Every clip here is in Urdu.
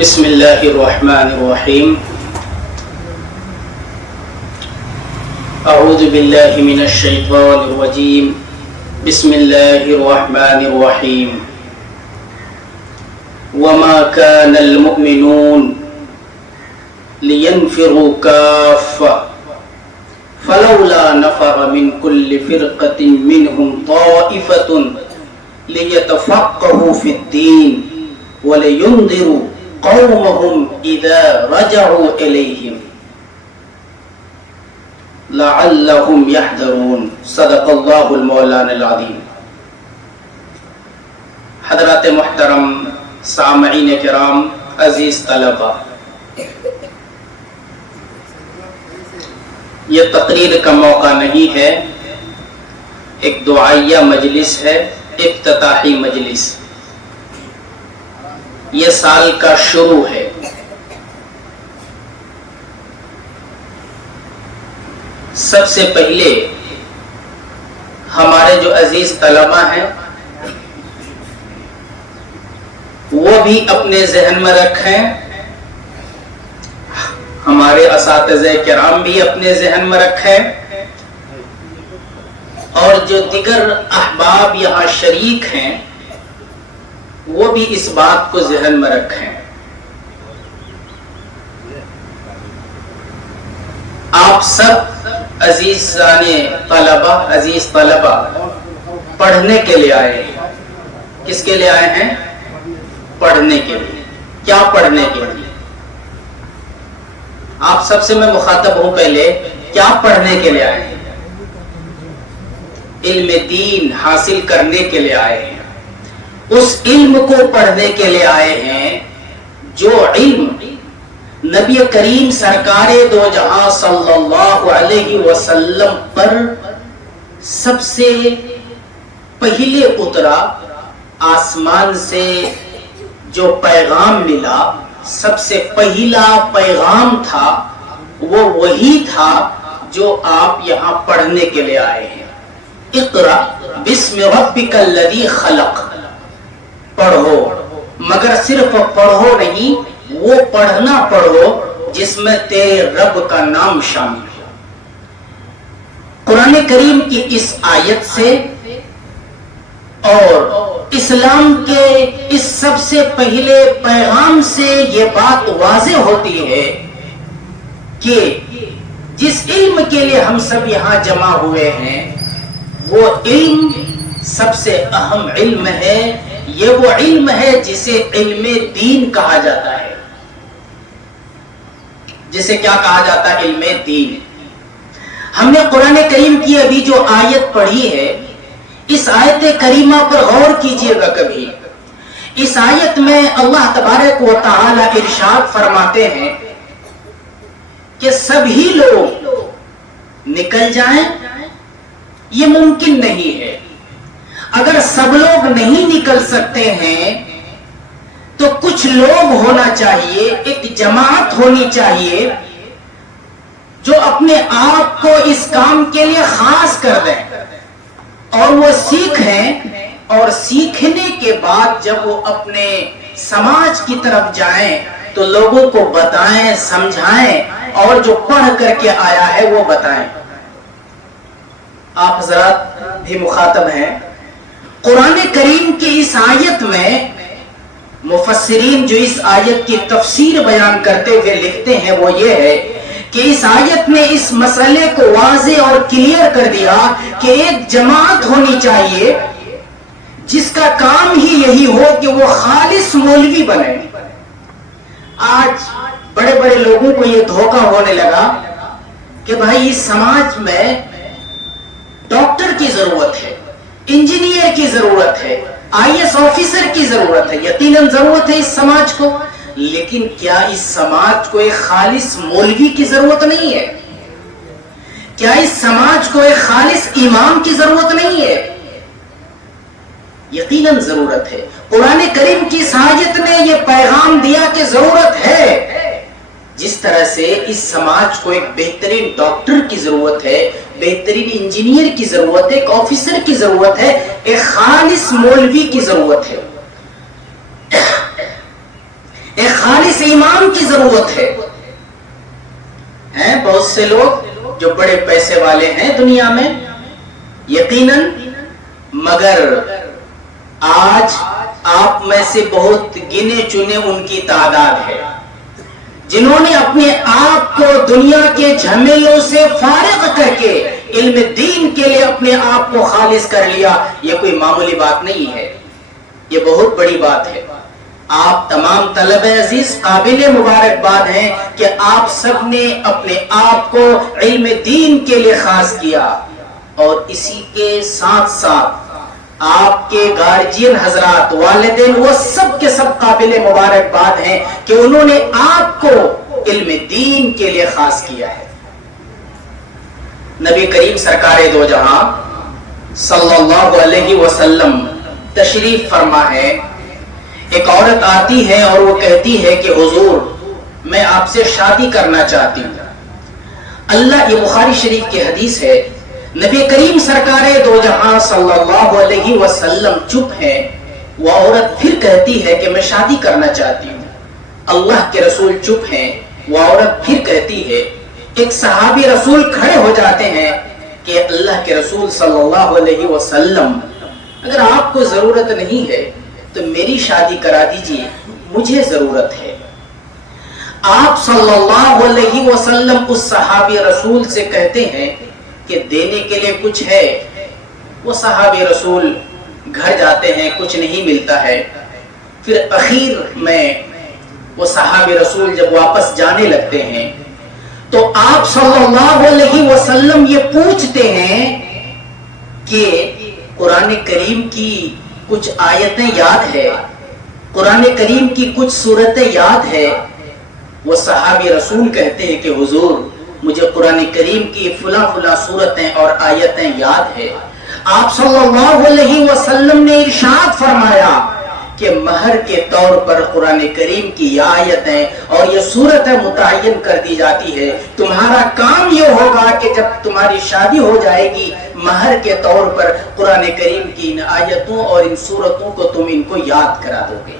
بسم اللہ الرحمن الرحیم اعوذ باللہ من الشیطان الرجیم بسم اللہ الرحمن الرحیم وما كان المؤمنون لينفروا كافة فلولا نفر من كل فرقة منهم طائفة ليتفقهوا في الدين ولينذروا قومهم اذا رجعوا اليهم لعلهم يحذرون صدق اللہ المولانا العظیم۔ حضرات محترم سامعین کرام، عزیز طلبہ، یہ تقریر کا موقع نہیں ہے، ایک دعائیہ مجلس ہے، افتتاحی مجلس۔ یہ سال کا شروع ہے۔ سب سے پہلے ہمارے جو عزیز طلبہ ہیں وہ بھی اپنے ذہن میں رکھیں، ہمارے اساتذہ کرام بھی اپنے ذہن میں رکھیں، اور جو دیگر احباب یہاں شریک ہیں وہ بھی اس بات کو ذہن میں رکھیں۔ آپ سب عزیز طلبہ پڑھنے کے لیے آئے ہیں۔ کس کے لیے آئے ہیں؟ پڑھنے کے لیے۔ کیا پڑھنے کے لیے؟ آپ سب سے میں مخاطب ہوں، پہلے کیا پڑھنے کے لیے آئے ہیں؟ علم دین حاصل کرنے کے لیے آئے ہیں، اس علم کو پڑھنے کے لیے آئے ہیں جو علم نبی کریم سرکار دو جہاں صلی اللہ علیہ وسلم پر سب سے پہلے اترا، آسمان سے جو پیغام ملا، سب سے پہلا پیغام تھا، وہ وہی تھا جو آپ یہاں پڑھنے کے لیے آئے ہیں۔ اقرأ بسم ربک الذی خلق، پڑھو، مگر صرف پڑھو نہیں، وہ پڑھنا پڑھو جس میں تیرے رب کا نام شامل ہو۔ قرآن کریم کی اس آیت سے اور اسلام کے اس سب سے پہلے پیغام سے یہ بات واضح ہوتی ہے کہ جس علم کے لیے ہم سب یہاں جمع ہوئے ہیں وہ علم سب سے اہم علم ہے۔ یہ وہ علم ہے جسے علم دین کہا جاتا ہے۔ جسے کیا کہا جاتا ہے؟ علم دین۔ ہم نے قرآن کریم کی ابھی جو آیت پڑھی ہے، اس آیت کریمہ پر غور کیجئے گا کبھی۔ اس آیت میں اللہ تبارک و تعالی ارشاد فرماتے ہیں کہ سبھی لوگ نکل جائیں، یہ ممکن نہیں ہے۔ اگر سب لوگ نہیں نکل سکتے ہیں تو کچھ لوگ ہونا چاہیے، ایک جماعت ہونی چاہیے جو اپنے آپ کو اس کام کے لیے خاص کر دیں اور وہ سیکھیں، اور سیکھنے کے بعد جب وہ اپنے سماج کی طرف جائیں تو لوگوں کو بتائیں، سمجھائیں، اور جو پڑھ کر کے آیا ہے وہ بتائیں۔ آپ حضرات بھی مخاطب ہیں۔ قرآن کریم کی اس آیت میں مفسرین جو اس آیت کی تفسیر بیان کرتے ہوئے لکھتے ہیں وہ یہ ہے کہ اس آیت نے اس مسئلے کو واضح اور کلیئر کر دیا کہ ایک جماعت ہونی چاہیے جس کا کام ہی یہی ہو کہ وہ خالص مولوی بنے۔ آج بڑے بڑے لوگوں کو یہ دھوکہ ہونے لگا کہ بھائی اس سماج میں ڈاکٹر کی ضرورت ہے، انجینئر کی ضرورت ہے، آئی ایس آفیسر کی ضرورت ہے، یقیناً ضرورت ہے اس سماج کو، لیکن کیا اس سماج کو ایک خالص مولوی کی ضرورت نہیں ہے؟ کیا اس سماج کو ایک خالص امام کی ضرورت نہیں ہے؟ یقیناً ضرورت ہے۔ قرآن کریم کی اس آیت نے یہ پیغام دیا کہ ضرورت ہے۔ جس طرح سے اس سماج کو ایک بہترین ڈاکٹر کی ضرورت ہے، بہترین انجینئر کی ضرورت ہے، ایک آفیسر کی ضرورت ہے، ایک خالص مولوی کی ضرورت ہے، ایک خالص ایمان کی ضرورت ہے. ہیں بہت سے لوگ جو بڑے پیسے والے ہیں دنیا میں یقیناً، مگر آج آپ میں سے بہت گنے چنے ان کی تعداد ہے جنہوں نے اپنے آپ کو دنیا کے جھمیلوں سے فارغ کر کے علم دین کے لیے اپنے آپ کو خالص کر لیا. یہ کوئی معمولی بات نہیں ہے، یہ بہت بڑی بات ہے. آپ تمام طلبہ عزیز قابل مبارکباد ہیں کہ آپ سب نے اپنے آپ کو علم دین کے لیے خاص کیا، اور اسی کے ساتھ ساتھ آپ کے گارجین حضرات، والدین، وہ سب کے سب قابل مبارکباد ہیں کہ انہوں نے آپ کو علم دین کے لیے خاص کیا ہے. نبی کریم سرکار دو جہاں صلی اللہ علیہ وسلم تشریف فرما ہے. ایک عورت آتی ہے اور وہ کہتی ہے کہ حضور میں آپ سے شادی کرنا چاہتی ہوں. اللہ، یہ بخاری شریف کی حدیث ہے. نبی کریم سرکار دو جہاں صلی اللہ علیہ وسلم چپ ہے. وہ عورت پھر کہتی ہے کہ میں شادی کرنا چاہتی ہوں. اللہ کے رسول چپ ہیں. وہ عورت پھر کہتی ہے. ایک صحابی رسول کھڑے ہو جاتے ہیں کہ اللہ کے رسول صلی اللہ علیہ وسلم اگر آپ کو ضرورت نہیں ہے تو میری شادی کرا دیجیے، مجھے ضرورت ہے. آپ صلی اللہ علیہ وسلم اس صحابی رسول سے کہتے ہیں کہ دینے کے لیے کچھ ہے. وہ صحابی رسول گھر جاتے ہیں، کچھ نہیں ملتا ہے. پھر اخیر میں وہ صحابی رسول جب واپس جانے لگتے ہیں تو آپ صلی اللہ علیہ وسلم یہ پوچھتے ہیں کہ قرآن کریم کی کچھ آیتیں یاد ہے، قرآن کریم کی کچھ سورتیں یاد ہے. وہ صحابی رسول کہتے ہیں کہ حضور مجھے قرآن کریم کی فلاں فلاں سورتیں اور آیتیں یاد ہے. آپ صلی اللہ علیہ وسلم نے ارشاد فرمایا کہ مہر کے طور پر قرآن کریم کی یہ آیتیں اور یہ سورتیں متعین کر دی جاتی ہے. تمہارا کام یہ ہوگا کہ جب تمہاری شادی ہو جائے گی مہر کے طور پر قرآن کریم کی ان آیتوں اور ان سورتوں کو تم ان کو یاد کرا دو گے.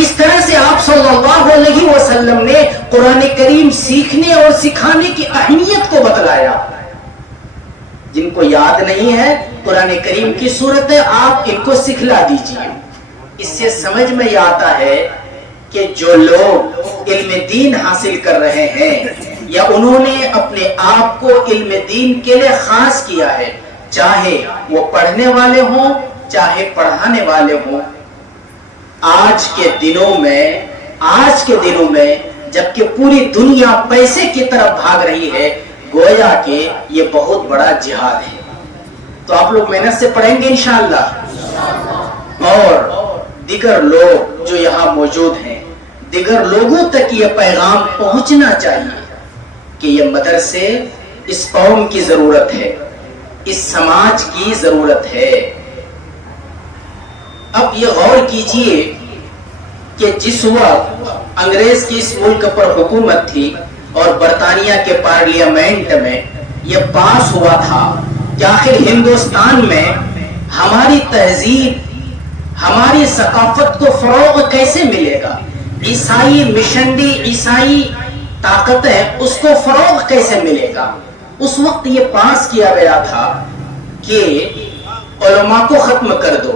اس طرح سے آپ صلی اللہ علیہ وسلم نے قرآن کریم سیکھنے اور سکھانے کی اہمیت کو بتلایا. جن کو یاد نہیں ہے قرآن کریم کی سورتیں آپ ان کو سکھلا دیجیے. اس سے سمجھ میں یہ آتا ہے کہ جو لوگ علم دین حاصل کر رہے ہیں یا انہوں نے اپنے آپ کو علم دین کے لیے خاص کیا ہے، چاہے وہ پڑھنے والے ہوں چاہے پڑھانے والے ہوں، آج کے دنوں میں جبکہ پوری دنیا پیسے کی طرف بھاگ رہی ہے، گویا کہ یہ بہت بڑا جہاد ہے. تو آپ لوگ محنت سے پڑھیں گے انشاءاللہ. اور دیگر لوگ جو یہاں موجود ہیں، دیگر لوگوں تک یہ پیغام پہنچنا چاہیے کہ یہ مدرسے اس قوم کی ضرورت ہے، اس سماج کی ضرورت ہے. اب یہ غور کیجئے کہ جس وقت انگریز کی اس ملک پر حکومت تھی اور برطانیہ کے پارلیمنٹ میں یہ پاس ہوا تھا کہ آخر ہندوستان میں ہماری تہذیب، ہماری ثقافت کو فروغ کیسے ملے گا، عیسائی مشنری، عیسائی طاقتیں، اس کو فروغ کیسے ملے گا. اس وقت یہ پاس کیا گیا تھا کہ علماء کو ختم کر دو،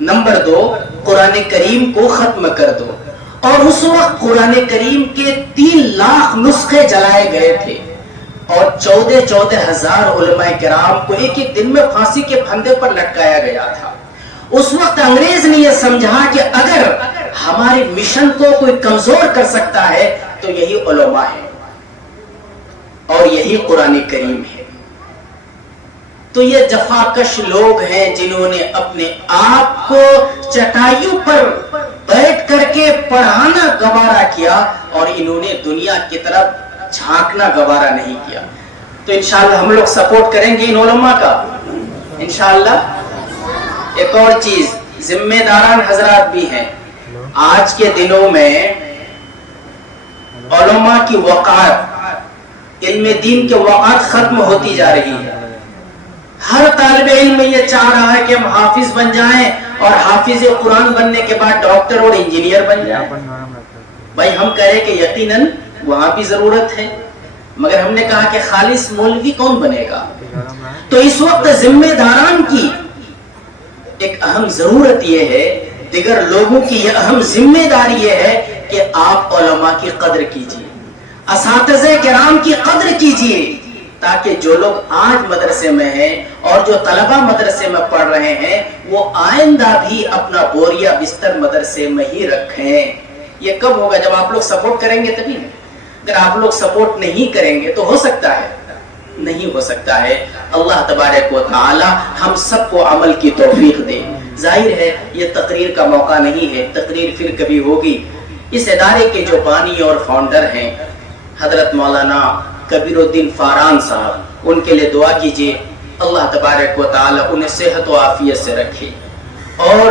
نمبر 2 قرآن کریم کو ختم کر دو. اور اس وقت قرآن کریم کے 3 لاکھ نسخے جلائے گئے تھے اور 14 ہزار علماء کرام کو ایک ایک دن میں پھانسی کے پھندے پر لٹکایا گیا تھا. اس وقت انگریز نے یہ سمجھا کہ اگر ہمارے مشن کو کوئی کمزور کر سکتا ہے تو یہی علماء ہے اور یہی قرآن کریم ہے. تو یہ جفاکش لوگ ہیں جنہوں نے اپنے آپ کو چٹائیوں پر بیٹھ کر کے پڑھانا گوارا کیا اور انہوں نے دنیا کی طرف جھانکنا گوارا نہیں کیا. تو انشاءاللہ ہم لوگ سپورٹ کریں گے ان علماء کا انشاءاللہ. ایک اور چیز، ذمہ داران حضرات بھی ہیں. آج کے دنوں میں علماء کی وقار، علم دین کے وقار ختم ہوتی جا رہی ہے. ہر طالب علم یہ چاہ رہا ہے کہ ہم حافظ بن جائیں اور حافظ قرآن بننے کے بعد ڈاکٹر اور انجینئر بن جائیں. بھائی ہم کہہ رہے کہ یقیناً وہاں بھی ضرورت ہے، مگر ہم نے کہا کہ خالص مولوی کون بنے گا؟ تو اس وقت ذمہ داران کی ایک اہم ضرورت یہ ہے، دیگر لوگوں کی یہ اہم ذمہ داری یہ ہے کہ آپ علماء کی قدر کیجیے، اساتذہ کرام کی قدر کیجیے، تاکہ جو لوگ آج مدرسے میں ہیں اور جو طلبہ مدرسے میں پڑھ رہے ہیں وہ آئندہ بھی اپنا بوریا بستر مدرسے میں ہی رکھیں۔ یہ کب ہوگا؟ جب آپ لوگ سپورٹ کریں گے تبھی نا۔ اگر آپ لوگ سپورٹ نہیں کریں گے تو ہو سکتا ہے نہیں ہو سکتا ہے۔ اللہ تبارک و تعالی ہم سب کو عمل کی توفیق دے۔ ظاہر ہے یہ تقریر کا موقع نہیں ہے، تقریر پھر کبھی ہوگی۔ اس ادارے کے جو بانی اور فاؤنڈر ہیں حضرت مولانا کبیر الدین فاران صاحب، ان کے لیے دعا کیجیے، اللہ تبارک و تعالی انہیں صحت و عافیت سے رکھے، اور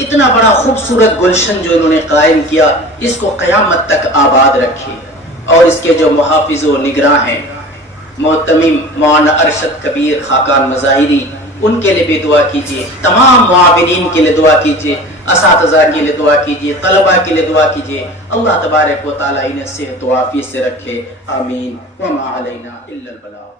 اتنا بڑا خوبصورت گلشن جو انہوں نے قائم کیا اس کو قیامت تک آباد رکھے، اور اس کے جو محافظ و نگراں ہیں محتمم مولانا ارشد کبیر خاقان مظاہری، ان کے لیے بھی دعا کیجیے، تمام معاونین کے لیے دعا کیجیے، اساتذہ کے لیے دعا کیجیے، طلباء کے لیے دعا کیجیے، اللہ تبارک و تعالی انہیں صحت و عافیت سے رکھے، آمین۔ وما علینا الا البلاغ۔